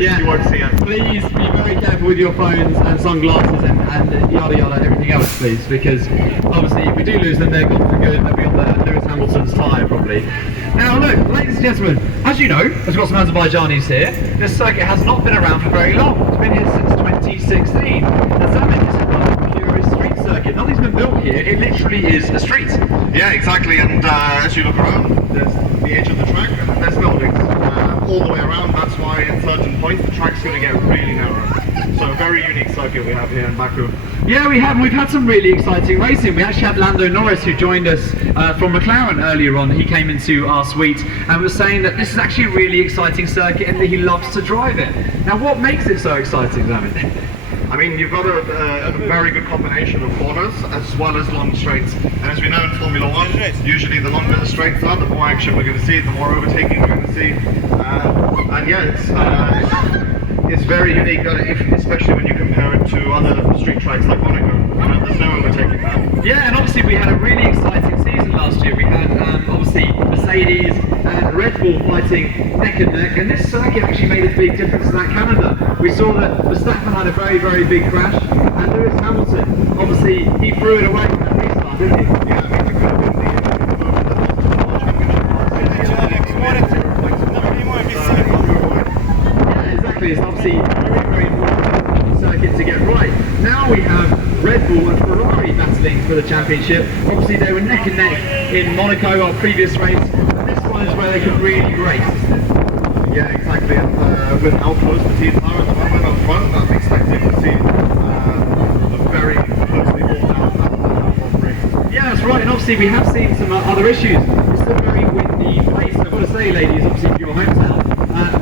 you won't see it. Please be very careful with your phones and sunglasses and yada yada everything else, please, because obviously if we do lose them, they're gone for good. They'll be on the Lewis Hamilton's tyre probably. Now look, ladies and gentlemen, as you know, there's got some Azerbaijanis here. This circuit has not been around for very long. It's been here since 2016. That's this is not a curious street circuit. Nothing's been built here. It literally is a street. Yeah, exactly. And as you look around, there's the edge of the track, and then there's buildings all the way around. That's why at certain points the track's going to get really narrow. So a very unique circuit we have here in Baku. Yeah, we have. We've had some really exciting racing. We actually had Lando Norris, who joined us from McLaren earlier on. He came into our suite and was saying that this is actually a really exciting circuit and that he loves to drive it. Now, what makes it so exciting, Zamit? I mean, you've got a very good combination of corners as well as long straights. And as we know in Formula One, usually the longer the straights are, the more action we're going to see, the more overtaking we're going to see. And yeah, it's very unique, especially when you compare it to other street tracks like Monaco. You know, there's no overtaking that. Yeah, and obviously we had a really exciting season last year. We had obviously Mercedes and Red Bull fighting neck and neck, and this circuit actually made a big difference in that Canada. We saw that Verstappen had a very, very big crash, and Lewis Hamilton, obviously, he threw it away from that restart, didn't he? Yeah, I mean, it could have been It's obviously very, very important circuit to get right. Now we have Red Bull and Ferrari battling for the championship. Obviously they were neck and neck in Monaco, our previous race, and this one is where they can really race. Yeah, exactly. And with how close the teams are at the moment up front, I'm expecting to see a very closely fought out top race. Yeah, that's right. And obviously we have seen some other issues. It's a very windy place. I've got to say, ladies, obviously for your hometown.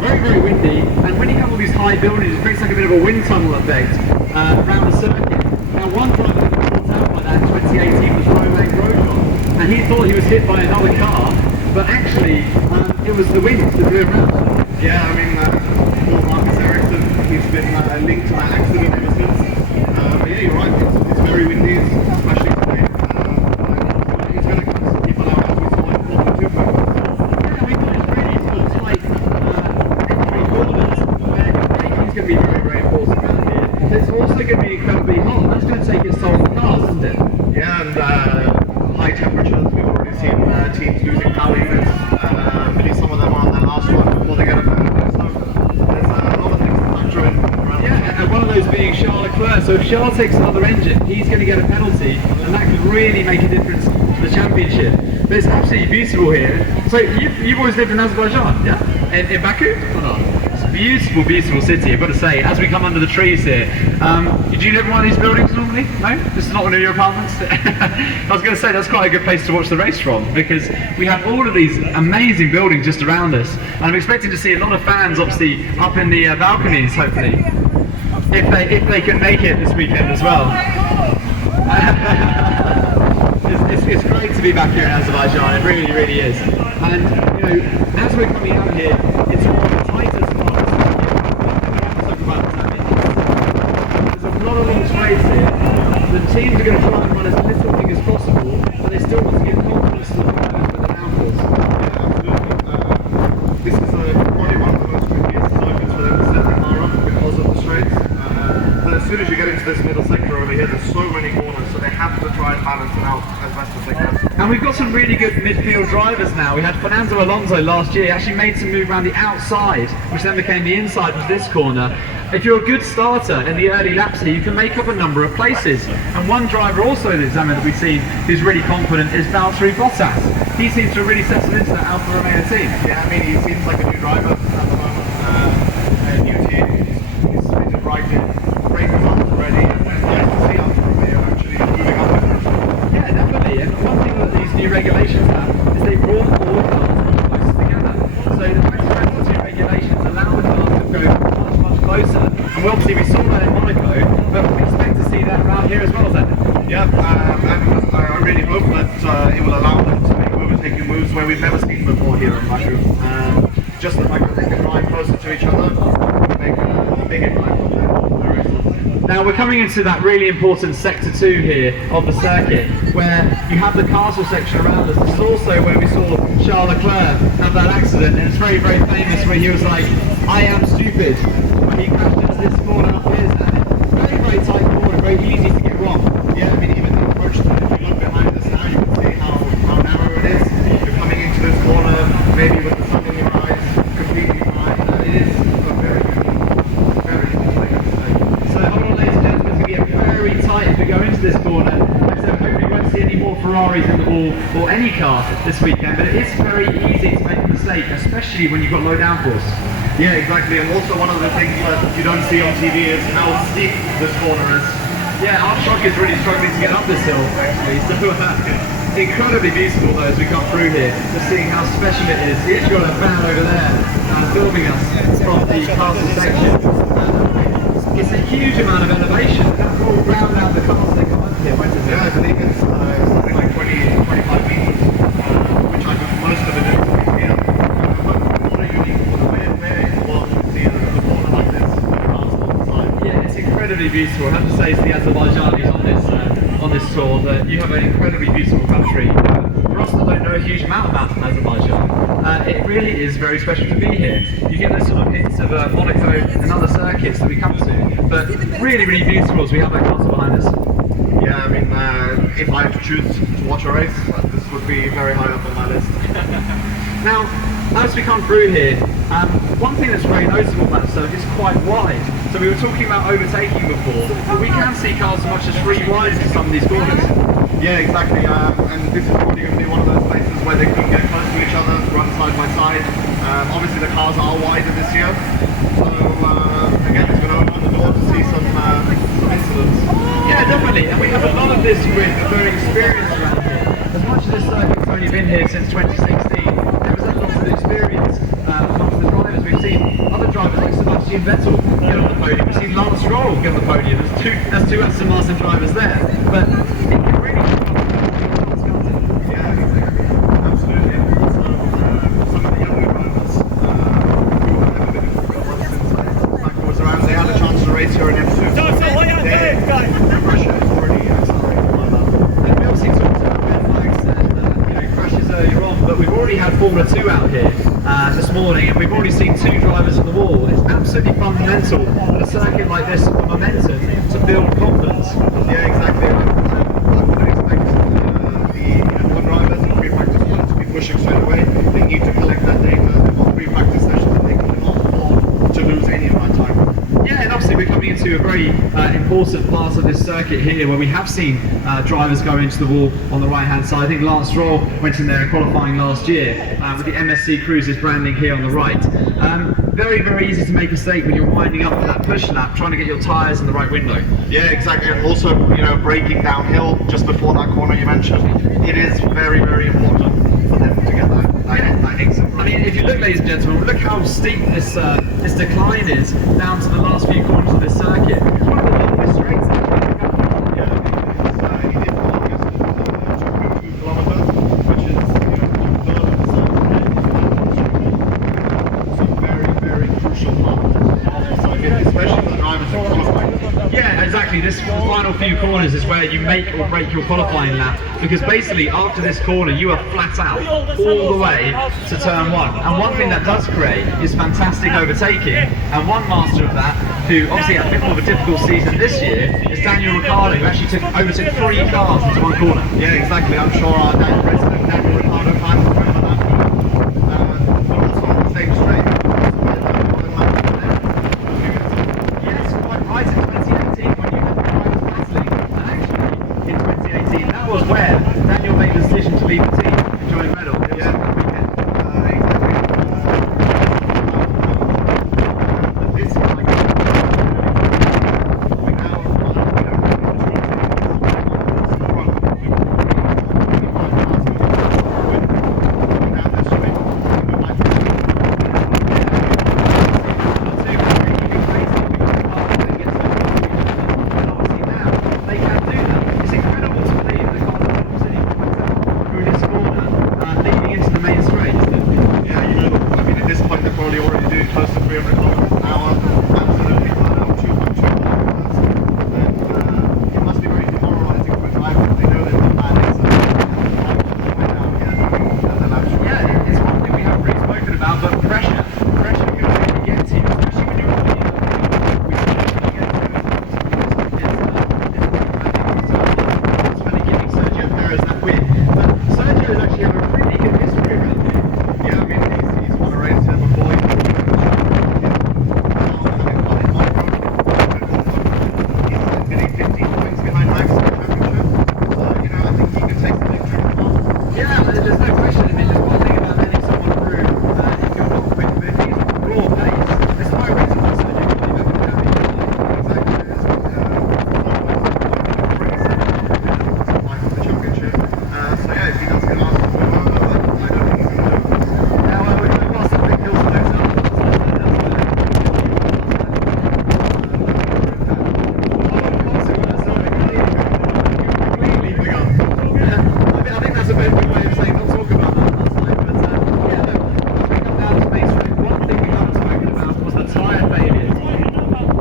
Very, very windy, and when you have all these high buildings, it creates like a bit of a wind tunnel effect around the circuit. Now, one driver that was caught out by that in 2018 was Romain Grosjean, and he thought he was hit by another car, but actually it was the wind that blew him around. Yeah, I mean, poor Marcus Ericsson, he's been linked to that accident ever since. But yeah, you're right, it's very windy, especially today. It's going to keep an eye out as we saw in Formula 2 practice. Yeah, we thought it was really sort of tight corners where braking is going to be very, very important around here. But it's also going to be incredibly hot, and that's going to take its toll on the cars, isn't it? Yeah, and high temperatures, we've already seen teams losing power units. At least some of them are on their last one before they get a penalty. So there's a lot of things to factor in. Yeah, and one of those being Charles Leclerc. So if Charles takes another engine, he's going to get a penalty, and that could really make a difference to the championship. But it's absolutely beautiful here. So you've always lived in Azerbaijan, yeah? In Baku or not? It's a beautiful, beautiful city, I've got to say. As we come under the trees here, do you live in one of these buildings normally? No? This is not one of your apartments? I was going to say that's quite a good place to watch the race from, because we have all of these amazing buildings just around us, and I'm expecting to see a lot of fans obviously up in the balconies, hopefully, if they can make it this weekend as well. It's great to be back here in Azerbaijan, it really, really is. And, you know, as we're coming out here, it's one of the tightest parts. There's a lot of long straights here. The teams are going to try and run as little thing as possible, but they still want to give confidence to the drivers with the downforce. Yeah, absolutely. This is probably one of the most trickiest circuits for them to set the car up because of the straights. But as soon as you get into this middle sector over here, there's so many corners, so they have to try and balance it out as best as they can. And we've got some really good midfield drivers now. We had Fernando Alonso last year. He actually made some move around the outside, which then became the inside with this corner. If you're a good starter in the early laps here, you can make up a number of places. And one driver also that we've seen who's really confident is Valtteri Bottas. He seems to have really settled into that Alfa Romeo team. Yeah, I mean, he seems like a new driver at the moment. A new team. He's fitted right in. Great results already. And yeah, to see Alfa Romeo actually moving up with him. Yeah, definitely. And one thing that these new regulations have is they brought all the cars closer together. So the 2022 regulations allow the cars to go much, much closer. And obviously we saw that in Monaco, but we expect to see that around here as well, then. Yeah, and I really hope that it will allow them to make overtaking moves where we've never seen before here in Baku. Just the fact that they can drive closer to each other, make a big impact on their results. Now we're coming into that really important sector 2 here of the circuit, where you have the castle section around us. This is also where we saw Charles Leclerc have that accident, and it's very, very famous, where he was like, I Am Stupid. He crashed into this corner up here, very, very tight corner, very easy to get wrong. Yeah, I mean, even the approach to it, if you look behind us now, you can see how narrow it is. You're coming into this corner, maybe with the sun in your eyes, completely fine. It is a very good way to say. So hold on, ladies and gentlemen, it's going to get very tight as we go into this corner. Like I said, hopefully we won't see any more Ferraris in the wall or any car this weekend, but it is very easy to make a mistake, especially when you've got low downforce. Yeah, exactly. And also one of the things that you don't see on TV is how steep this corner is. Yeah, our truck is really struggling to get up this hill, actually. So incredibly beautiful though as we come through here, just seeing how special it is. Here's got a van over there filming us from the castle section. It's a huge amount of elevation. That will round out the cars that come up here, won't it? Yeah, I believe it's something like 20, 25 meters, which I think most of it is here. But what a unique corner. Where in the world do you see a corner like this cars all the time? Yeah, it's incredibly beautiful. I have to say to the Azerbaijanis on this tour that you have an incredibly beautiful country. For us that don't know a huge amount about Azerbaijan, it really is very special to be here. You get those sort of hints of Monaco and other circuits that we come to, but really, really beautiful as we have that castle behind us. Yeah, I mean, if I had to choose to watch a race, this would be very high up on my list. Now, as we come through here, one thing that's very noticeable about the circuit is quite wide. So we were talking about overtaking before, but we can see cars as much as 3 wide in some of these corners. Yeah, exactly. And this is probably going to be one of those places where they can get close to each other, run side by side. Obviously, the cars are wider this year, so again, it's going to open the door to see some incidents. Yeah, definitely. And we have a lot of this with the very experienced around here. As much as this circuit's only been here since 2016, there is a lot of experience amongst the drivers. We've seen other drivers like Sebastian Vettel get on the podium. We've seen Lance Stroll get on the podium. There's two Aston Martin drivers there. But it can really Yeah, exactly. Absolutely. So, some of the younger drivers who have never been in Formula 1 since Michael was around, they had a chance to race here in F2. The pressure is already accelerated by that. And we obviously talked about red flags and crashes earlier on, but we've already had Formula 2 out here this morning, and we've already seen 2 drivers on the wall. It's absolutely fundamental at a circuit like this for momentum to build confidence. Yeah, exactly. I would expect the F1 drivers in pre-practice one to be pushing straight away. They need to collect that data on pre-practice sessions, and they cannot afford to lose any of that time. Yeah, and obviously we're coming into a very important part of this circuit here where we have seen drivers go into the wall on the right hand side. I think Lance Stroll went in there in qualifying last year with the MSC Cruises branding here on the right. Very, very easy to make a mistake when you're winding up for that push lap, trying to get your tyres in the right window. Yeah, exactly. And also, braking downhill just before that corner you mentioned, it is very, very important for them to get that exit. I mean, if you look, ladies and gentlemen, look how steep this decline is down to the last few corners of this circuit. It's one of the longest straights. Yeah, it is the longest 2 kilometers, which is third of the circuit. It's a very, very crucial part of the circuit, especially for the drivers who qualify. Yeah, exactly. This final few corners is where you make or break your qualifying lap, because basically after this corner you are flat out all the way to turn 1. And one thing that does create is fantastic overtaking, and one master of that, who obviously had a bit more of a difficult season this year, is Daniel Ricciardo, who actually overtook 3 cars into 1 corner. Yeah, exactly. I'm sure our President Daniel Ricciardo fans remember that. But also on the same straight. Yes, quite right. In 2018 when you had the drivers battling, and actually in 2018 that was where Daniel made the decision to leave the team and join Red Bull. Yeah, exactly. This is like we now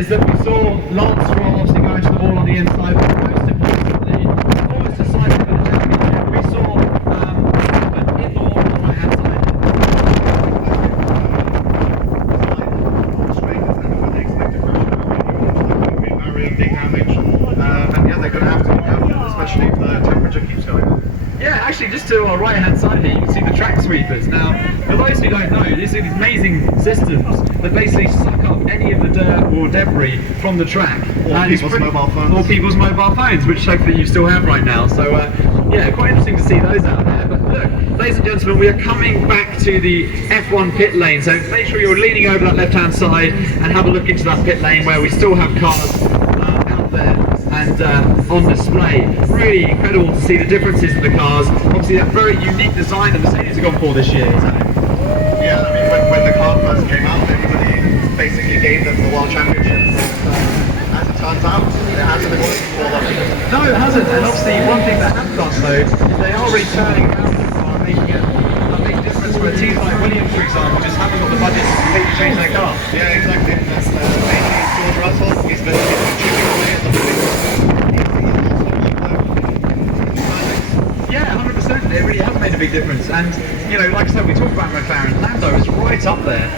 is that we saw Lance Stroll obviously going to the wall on the inside, but most importantly, almost decided for the championship, we saw Verstappen in the wall on the right hand side. Big damage, and yeah, they're going to have to be careful, especially if the temperature keeps going up. Yeah, actually, just to our right hand side here, you can see the track sweepers. Now, for those who don't know, these are these amazing systems that basically suck up any of the dirt or debris from the track. Or And it's people's mobile phones. Or people's mobile phones, which hopefully you still have right now. So, yeah, quite interesting to see those out there. But look, ladies and gentlemen, we are coming back to the F1 pit lane. So make sure you're leaning over that left hand side and have a look into that pit lane where we still have cars out there and on display. Really incredible to see the differences in the cars. Obviously that very unique design that Mercedes have gone for this year. Yeah, I mean, when the car first came out, everybody basically gave them the World Championship. As it turns out, it hasn't been working for them. No, it hasn't. And obviously one thing that have done though, is they are really turning around the car and making a big difference for a team like Williams, for example, just haven't got the budget to completely change their car. Yeah, exactly. That's mainly George Russell. He's been chipping away at the Yeah, 100%. It really has made a big difference. And, you know, like I said, we talked about McLaren. Lando is right up there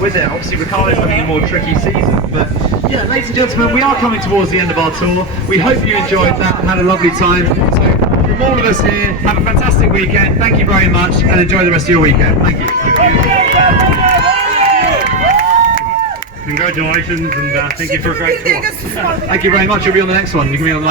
with it. Obviously, Ricciardo's having a more tricky season. But, yeah, ladies and gentlemen, we are coming towards the end of our tour. We hope you enjoyed that and had a lovely time. So, from all of us here, have a fantastic weekend. Thank you very much and enjoy the rest of your weekend. Thank you. Congratulations and thank you for a great tour. Thank you very much. You'll be on the next one. You can be on the